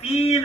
3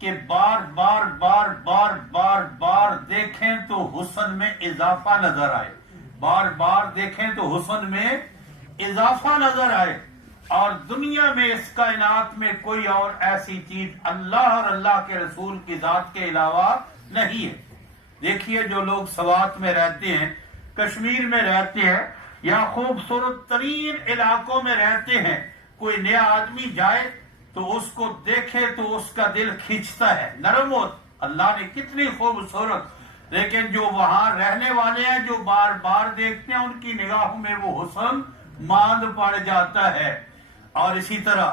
کہ بار بار بار بار بار بار دیکھیں تو حسن میں اضافہ نظر آئے، بار بار دیکھیں تو حسن میں اضافہ نظر آئے، اور دنیا میں اس کائنات میں کوئی اور ایسی چیز اللہ اور اللہ کے رسول کی ذات کے علاوہ نہیں ہے۔ دیکھیے جو لوگ سوات میں رہتے ہیں، کشمیر میں رہتے ہیں یا خوبصورت ترین علاقوں میں رہتے ہیں، کوئی نیا آدمی جائے تو اس کو دیکھے تو اس کا دل کھینچتا ہے، نرم ہو، اللہ نے کتنی خوبصورت، لیکن جو وہاں رہنے والے ہیں جو بار بار دیکھتے ہیں ان کی نگاہوں میں وہ حسن ماند پڑ جاتا ہے۔ اور اسی طرح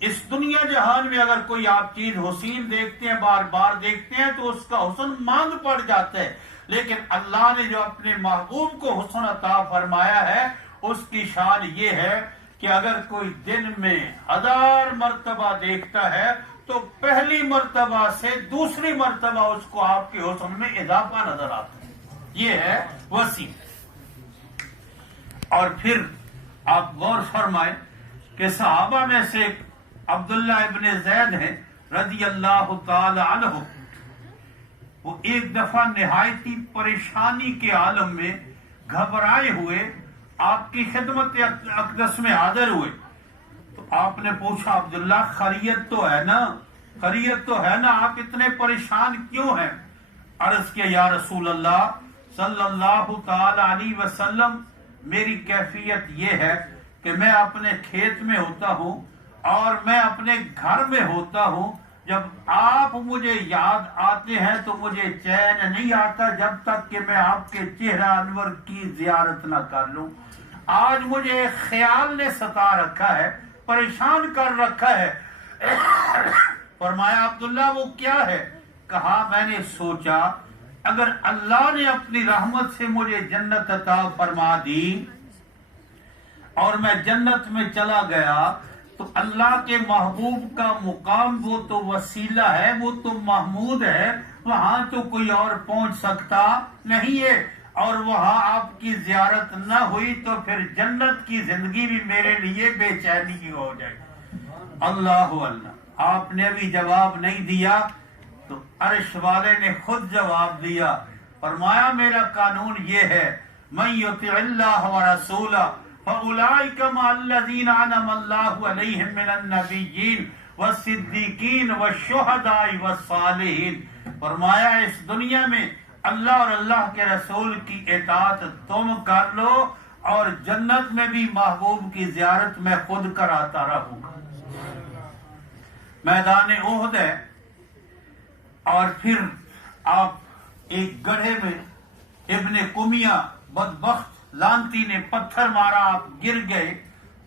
اس دنیا جہان میں اگر کوئی آپ چیز حسین دیکھتے ہیں، بار بار دیکھتے ہیں تو اس کا حسن ماند پڑ جاتا ہے، لیکن اللہ نے جو اپنے محبوب کو حسن عطا فرمایا ہے اس کی شان یہ ہے کہ اگر کوئی دن میں 1000 مرتبہ دیکھتا ہے تو پہلی مرتبہ سے دوسری مرتبہ اس کو آپ کے حسن میں اضافہ نظر آتا ہے، یہ ہے وسیع۔ اور پھر آپ غور فرمائیں کہ صحابہ میں سے عبداللہ ابن زید ہیں رضی اللہ تعالی عنہ، وہ ایک دفعہ نہایتی پریشانی کے عالم میں گھبرائے ہوئے آپ کی خدمت اقدس میں حاضر ہوئے، تو آپ نے پوچھا عبداللہ خیریت تو ہے نا، خیریت تو ہے نا، آپ اتنے پریشان کیوں ہیں؟ عرض کیا یا رسول اللہ صلی اللہ تعالی علیہ وسلم، میری کیفیت یہ ہے کہ میں اپنے کھیت میں ہوتا ہوں اور میں اپنے گھر میں ہوتا ہوں، جب آپ مجھے یاد آتے ہیں تو مجھے چین نہیں آتا جب تک کہ میں آپ کے چہرہ انور کی زیارت نہ کر لوں۔ آج مجھے خیال نے ستا رکھا ہے، پریشان کر رکھا ہے۔ فرمایا عبداللہ وہ کیا ہے؟ کہا میں نے سوچا اگر اللہ نے اپنی رحمت سے مجھے جنت عطا فرما دی اور میں جنت میں چلا گیا تو اللہ کے محبوب کا مقام وہ تو وسیلہ ہے، وہ تو محمود ہے، وہاں تو کوئی اور پہنچ سکتا نہیں ہے، اور وہاں آپ کی زیارت نہ ہوئی تو پھر جنت کی زندگی بھی میرے لیے بے چینی کی ہو جائے۔ اللہ اللہ، آپ نے بھی جواب نہیں دیا تو عرش والے نے خود جواب دیا، فرمایا میرا قانون یہ ہے، من یطع اللہ ورسولہ فَأُولَئِكَ مَعَ الَّذِينَ أَنْعَمَ اللَّهُ عَلَيْهِم مِّنَ النَّبِيِّينَ وَالصِّدِّيقِينَ وَالشُّهَدَاءِ وَالصَّالِحِينَ۔ فرمایا اس دنیا میں اللہ اور اللہ کے رسول کی اطاعت تم کر لو اور جنت میں بھی محبوب کی زیارت میں خود کراتا رہوں گا۔ میدان احد ہے، اور پھر آپ ایک گڑھے میں ابن قمیہ بدبخت لانتی نے پتھر مارا، آپ گر گئے،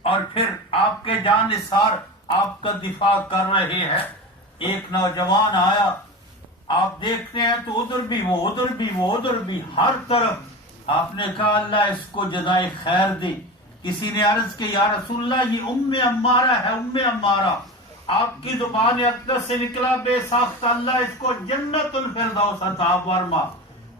اور پھر آپ کے جانثار آپ کا دفاع کر رہے ہیں۔ ایک نوجوان آیا، آپ دیکھتے ہیں تو ادھر بھی وہ، ادھر بھی وہ، ادھر بھی، ہر طرف۔ آپ نے کہا اللہ اس کو جزائے خیر دے۔ کسی نے عرض کی یا رسول اللہ یہ ام عمارہ ہے، ام عمارہ۔ آپ کی زبان اقدس سے نکلا بے ساختہ اللہ اس کو جنت الفردوس عطا فرما۔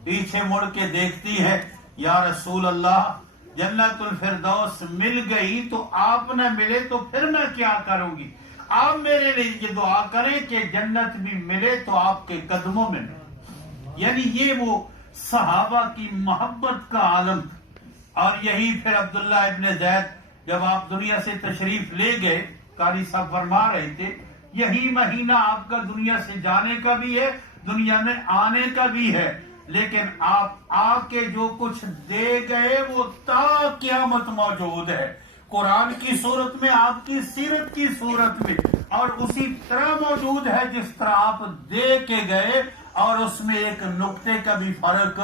پیچھے مڑ کے دیکھتی ہے یا رسول اللہ جنت الفردوس مل گئی تو آپ نہ ملے تو پھر میں کیا کروں گی؟ آپ میرے لیے یہ دعا کریں کہ جنت بھی ملے تو آپ کے قدموں میں ملے۔ یعنی یہ وہ صحابہ کی محبت کا عالم تھا۔ اور یہی پھر عبداللہ ابن زید جب آپ دنیا سے تشریف لے گئے، قاری صاحب فرما رہے تھے یہی مہینہ آپ کا دنیا سے جانے کا بھی ہے، دنیا میں آنے کا بھی ہے، لیکن آپ آ کے جو کچھ دے گئے وہ تا قیامت موجود ہے، قرآن کی صورت میں، آپ کی سیرت کی صورت میں، اور اسی طرح موجود ہے جس طرح آپ دے کے گئے، اور اس میں ایک نقطے کا بھی فرق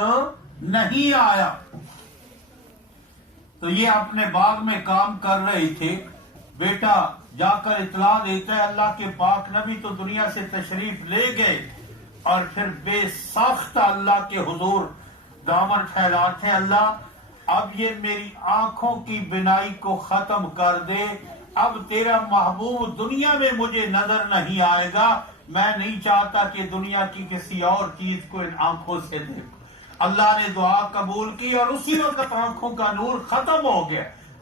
نہیں آیا۔ تو یہ اپنے باغ میں کام کر رہے تھے، بیٹا جا کر اطلاع دیتا ہے اللہ کے پاک نبی تو دنیا سے تشریف لے گئے، اور پھر بے ساختہ اللہ کے حضور دامن پھیلاتے ہیں، اللہ اب یہ میری آنکھوں کی بینائی کو ختم کر دے، اب تیرا محبوب دنیا میں مجھے نظر نہیں آئے گا، میں نہیں چاہتا کہ دنیا کی کسی اور چیز کو ان آنکھوں سے دیکھو۔ اللہ نے دعا قبول کی اور اسی وقت آنکھوں کا نور ختم ہو گیا۔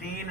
3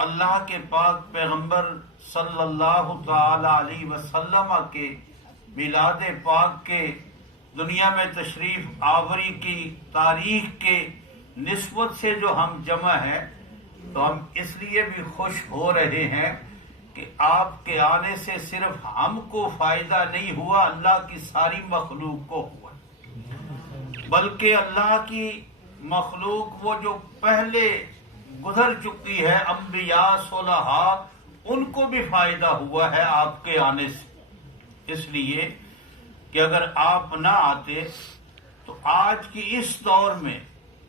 اللہ کے پاک پیغمبر صلی اللہ تعالی علیہ وسلم کے میلاد پاک کے دنیا میں تشریف آوری کی تاریخ کے نسبت سے جو ہم جمع ہیں، تو ہم اس لیے بھی خوش ہو رہے ہیں کہ آپ کے آنے سے صرف ہم کو فائدہ نہیں ہوا، اللہ کی ساری مخلوق کو ہوا، بلکہ اللہ کی مخلوق وہ جو پہلے گزر چکی ہے، انبیاء صلحاء، ان کو بھی فائدہ ہوا ہے آپ کے آنے سے۔ اس لیے کہ اگر آپ نہ آتے تو آج کی اس دور میں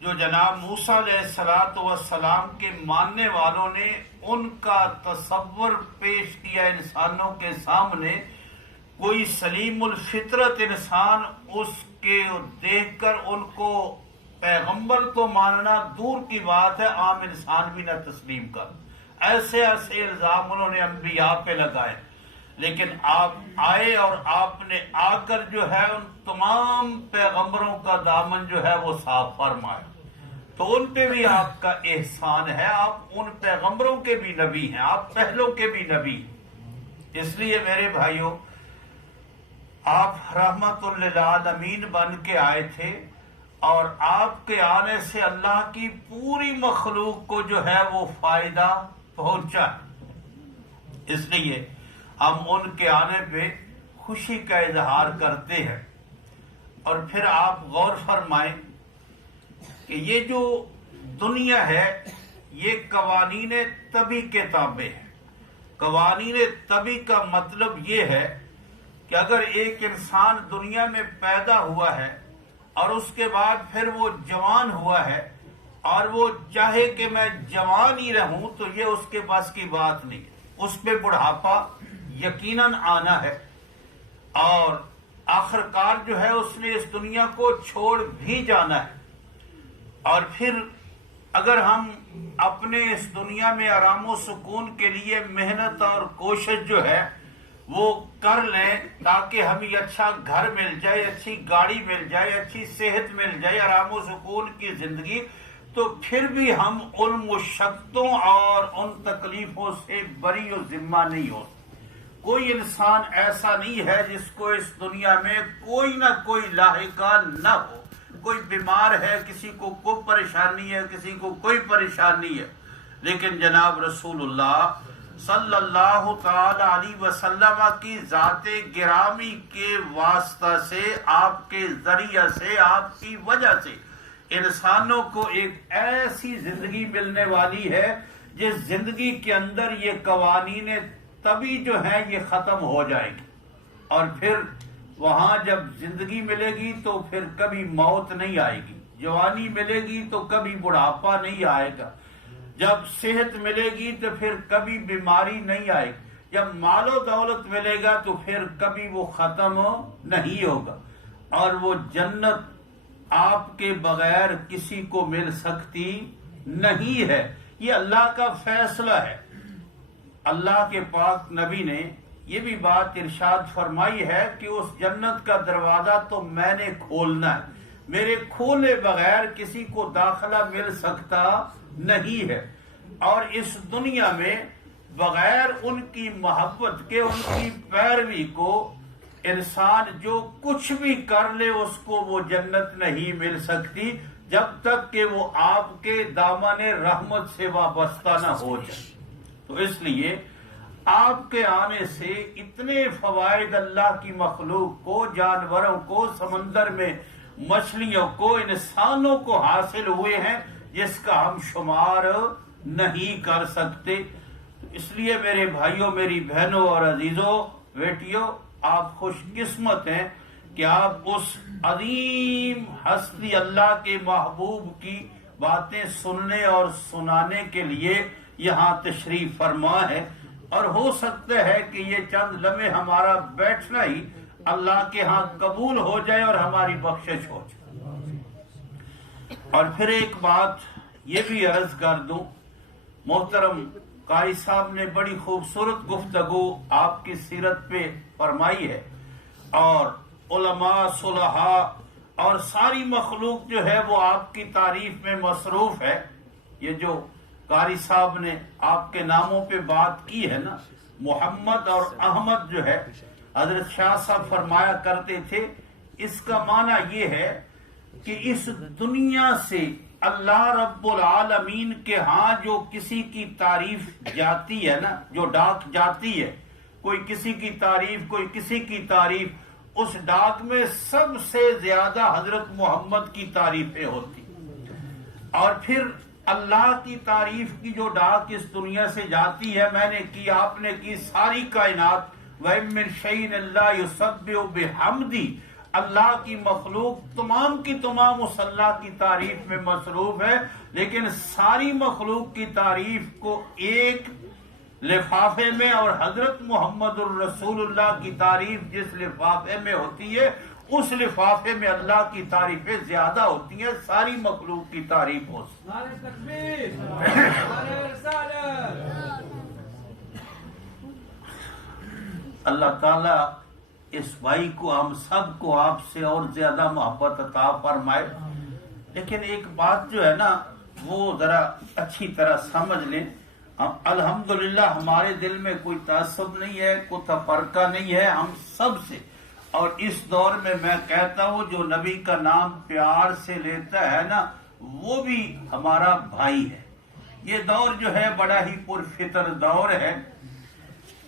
جو جناب موسیٰ علیہ السلام کے ماننے والوں نے ان کا تصور پیش کیا انسانوں کے سامنے، کوئی سلیم الفطرت انسان اس کے دیکھ کر ان کو پیغمبر تو ماننا دور کی بات ہے، عام انسان بھی نہ تسلیم کر۔ ایسے ایسے الزام انہوں نے انبیاء پہ لگائے، لیکن آپ آئے اور آپ نے آ کر جو ہے ان تمام پیغمبروں کا دامن جو ہے وہ صاف فرمایا، تو ان پہ بھی آپ کا احسان ہے، آپ ان پیغمبروں کے بھی نبی ہیں، آپ پہلوں کے بھی نبی ہیں۔ اس لیے میرے بھائیوں، آپ رحمت للعالمین بن کے آئے تھے، اور آپ کے آنے سے اللہ کی پوری مخلوق کو جو ہے وہ فائدہ پہنچا، اس لیے ہم ان کے آنے پہ خوشی کا اظہار کرتے ہیں۔ اور پھر آپ غور فرمائیں کہ یہ جو دنیا ہے یہ قوانین طبی کے تابع ہے۔ قوانین طبی کا مطلب یہ ہے کہ اگر ایک انسان دنیا میں پیدا ہوا ہے اور اس کے بعد پھر وہ جوان ہوا ہے اور وہ چاہے کہ میں جوان ہی رہوں، تو یہ اس کے بس کی بات نہیں ہے، اس پہ بڑھاپا یقیناً آنا ہے، اور آخرکار جو ہے اس نے اس دنیا کو چھوڑ بھی جانا ہے۔ اور پھر اگر ہم اپنے اس دنیا میں آرام و سکون کے لیے محنت اور کوشش جو ہے وہ کر لیں تاکہ ہمیں اچھا گھر مل جائے، اچھی گاڑی مل جائے، اچھی صحت مل جائے، آرام و سکون کی زندگی، تو پھر بھی ہم ان مشقتوں اور ان تکلیفوں سے بری و ذمہ نہیں ہو۔ کوئی انسان ایسا نہیں ہے جس کو اس دنیا میں کوئی نہ کوئی لاحقہ نہ ہو۔ کوئی بیمار ہے، کسی کو کوئی پریشانی ہے، کسی کو کوئی پریشانی ہے، لیکن جناب رسول اللہ صلی اللہ تعالی علیہ وسلم کی ذات گرامی کے واسطہ سے، آپ کے ذریعہ سے، آپ کی وجہ سے انسانوں کو ایک ایسی زندگی ملنے والی ہے جس زندگی کے اندر یہ قوانین طبی جو ہیں یہ ختم ہو جائے گی، اور پھر وہاں جب زندگی ملے گی تو پھر کبھی موت نہیں آئے گی، جوانی ملے گی تو کبھی بڑھاپا نہیں آئے گا، جب صحت ملے گی تو پھر کبھی بیماری نہیں آئے گی، جب مال و دولت ملے گا تو پھر کبھی وہ ختم نہیں ہوگا، اور وہ جنت آپ کے بغیر کسی کو مل سکتی نہیں ہے۔ یہ اللہ کا فیصلہ ہے۔ اللہ کے پاک نبی نے یہ بھی بات ارشاد فرمائی ہے کہ اس جنت کا دروازہ تو میں نے کھولنا ہے، میرے کھولے بغیر کسی کو داخلہ مل سکتا نہیں ہے، اور اس دنیا میں بغیر ان کی محبت کے، ان کی پیروی کو انسان جو کچھ بھی کر لے اس کو وہ جنت نہیں مل سکتی جب تک کہ وہ آپ کے دامن رحمت سے وابستہ نہ ہو جائے۔ تو اس لیے آپ کے آنے سے اتنے فوائد اللہ کی مخلوق کو، جانوروں کو، سمندر میں مچھلیوں کو، انسانوں کو حاصل ہوئے ہیں جس کا ہم شمار نہیں کر سکتے۔ اس لیے میرے بھائیوں، میری بہنوں اور عزیزوں، بیٹیوں، آپ خوش قسمت ہیں کہ آپ اس عظیم ہستی اللہ کے محبوب کی باتیں سننے اور سنانے کے لیے یہاں تشریف فرما ہے، اور ہو سکتا ہے کہ یہ چند لمحے ہمارا بیٹھنا ہی اللہ کے ہاں قبول ہو جائے اور ہماری بخشش ہو جائے۔ اور پھر ایک بات یہ بھی عرض کر دوں، محترم قاری صاحب نے بڑی خوبصورت گفتگو آپ کی سیرت پہ فرمائی ہے، اور علماء، صلحاء اور ساری مخلوق جو ہے وہ آپ کی تعریف میں مصروف ہے۔ یہ جو قاری صاحب نے آپ کے ناموں پہ بات کی ہے نا، محمد اور احمد جو ہے، حضرت شاہ صاحب فرمایا کرتے تھے اس کا معنی یہ ہے کہ اس دنیا سے اللہ رب العالمین کے ہاں جو کسی کی تعریف جاتی ہے نا، جو ڈاک جاتی ہے، کوئی کسی کی تعریف، کوئی کسی کی تعریف، اس ڈاک میں سب سے زیادہ حضرت محمد کی تعریفیں ہوتی، اور پھر اللہ کی تعریف کی جو ڈاک اس دنیا سے جاتی ہے، میں نے کی، آپ نے کی، ساری کائنات، وَإِن مِّن شَيْءٍ إِلَّا يُسَبِّحُ بِحَمْدِهِ، اللہ کی مخلوق تمام کی تمام اس اللہ کی تعریف میں مصروف ہے، لیکن ساری مخلوق کی تعریف کو ایک لفافے میں، اور حضرت محمد الرسول اللہ کی تعریف جس لفافے میں ہوتی ہے، اس لفافے میں اللہ کی تعریفیں زیادہ ہوتی ہیں، ساری مخلوق کی تعریف ہوتی ہے۔ نعرہ تکبیر، نعرہ رسالت۔ اللہ تعالیٰ اس بھائی کو، ہم سب کو آپ سے اور زیادہ محبت عطا فرمائے۔ لیکن ایک بات جو ہے نا، وہ ذرا اچھی طرح سمجھ لیں، الحمدللہ ہمارے دل میں کوئی تعصب نہیں ہے، کوئی تفرقہ نہیں ہے، ہم سب سے، اور اس دور میں میں کہتا ہوں جو نبی کا نام پیار سے لیتا ہے نا، وہ بھی ہمارا بھائی ہے۔ یہ دور جو ہے بڑا ہی پرفطر دور ہے۔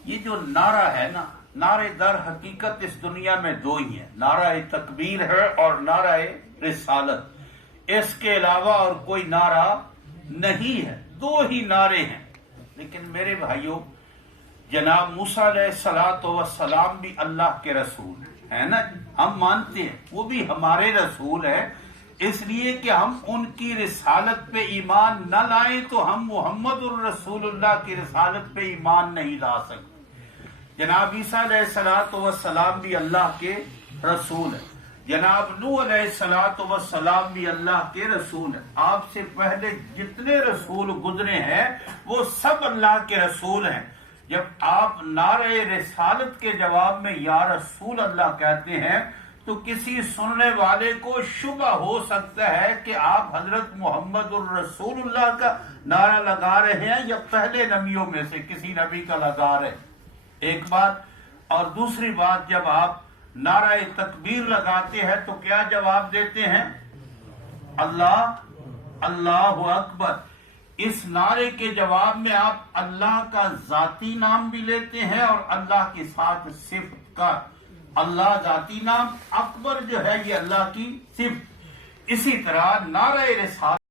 یہ جو نعرہ ہے نا، نعرہ در حقیقت اس دنیا میں دو ہی ہیں، نعرہ تکبیر ہے اور نعرہ رسالت، اس کے علاوہ اور کوئی نعرہ نہیں ہے، دو ہی نعرے ہیں۔ لیکن میرے بھائیوں، جناب موسیٰ علیہ السلام بھی اللہ کے رسول ہے نا، ہم مانتے ہیں وہ بھی ہمارے رسول ہے، اس لیے کہ ہم ان کی رسالت پہ ایمان نہ لائیں تو ہم محمد الرسول اللہ کی رسالت پہ ایمان نہیں لا سکتے۔ جناب عیسیٰ علیہ السلام بھی اللہ کے رسول ہے، جناب نوح علیہ السلام بھی اللہ کے رسول ہیں، آپ سے پہلے جتنے رسول گزرے ہیں وہ سب اللہ کے رسول ہیں۔ جب آپ نعرہ رسالت کے جواب میں یا رسول اللہ کہتے ہیں تو کسی سننے والے کو شبہ ہو سکتا ہے کہ آپ حضرت محمد الرسول اللہ کا نعرہ لگا رہے ہیں یا پہلے نبیوں میں سے کسی نبی کا لگا رہے ہیں، ایک بات۔ اور دوسری بات، جب آپ نعرہ تکبیر لگاتے ہیں تو کیا جواب دیتے ہیں؟ اللہ اکبر۔ اس نعرے کے جواب میں آپ اللہ کا ذاتی نام بھی لیتے ہیں اور اللہ کے ساتھ صفت کا، اللہ ذاتی نام، اکبر جو ہے یہ اللہ کی صفت۔ اسی طرح نعرہ رسالت